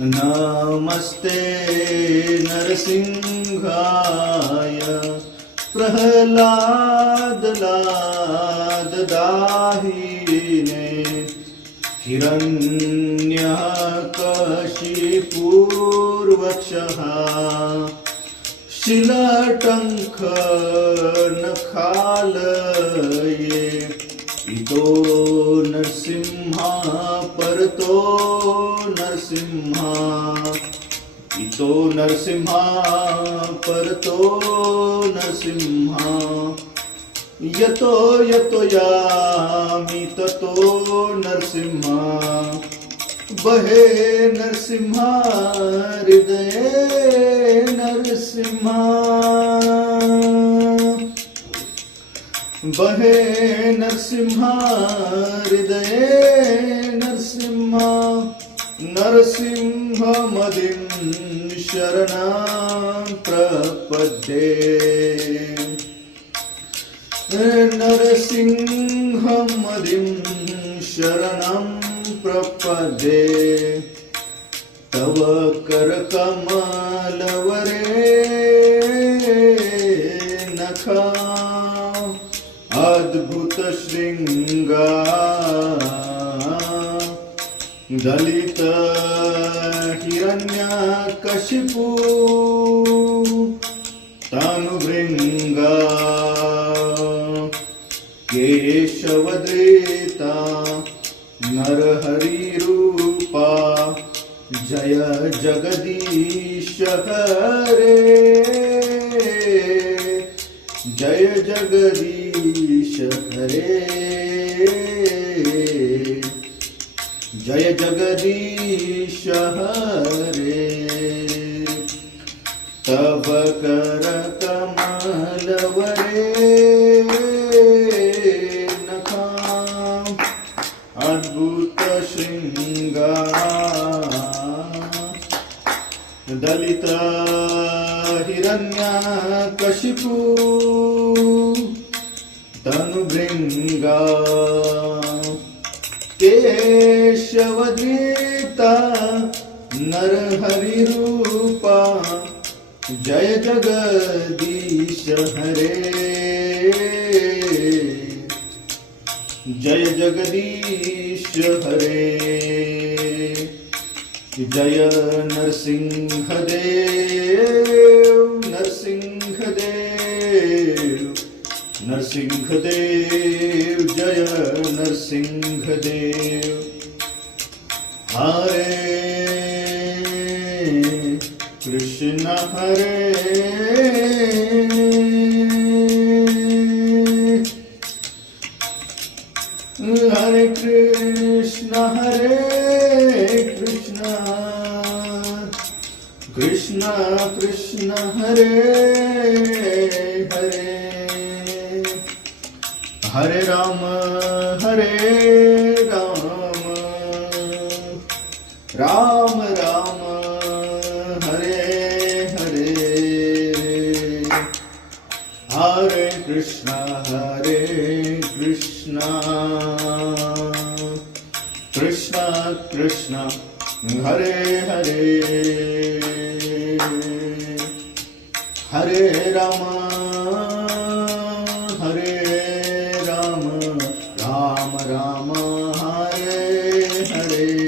नमस्ते नरसिंहाय प्रह्लाद लाद दाहिने हिरण्यकशिपूर्वक्षः शिलटङ्क नखालये इतो नरसिंहा परतो नरसिंहा इतो नरसिंहा परतो नरसिंहा यतो यतो यामि ततो नरसिंहा बहे नरसिंहा हृदये नरसिंहा बहे नरसिंहा हृदये नरसिंहा नरसिंहमदिं शरणं प्रपद्ये नरसिंहमदिं शरणं प्रपद्ये तव करकमलवरे नखा अद्भुत श्रृंगा दलित हिरण्यकशिपु तनुभृंगा केशवद्रेता नरहरिरूपा जय जगदीश हरे जय जगदीश हरे जय जगदीश हरे तव कर कमलवरे नखा अद्भुत श्रृंगार दलित हिरण्यकशिपु तनुभृंगा केशवद्रेता नरहरिरूपा जय जगदीश हरे जय जगदीश हरे जय नरसिंहदेव नरसिंहदेव नरसिंहदेव जय नरसिंहदेव हरे कृष्ण हरे हरे कृष्ण कृष्ण कृष्ण हरे हरे हरे राम राम राम हरे हरे हरे कृष्ण कृष्ण कृष्ण हरे हरे हरे राम राम राम हरे हरे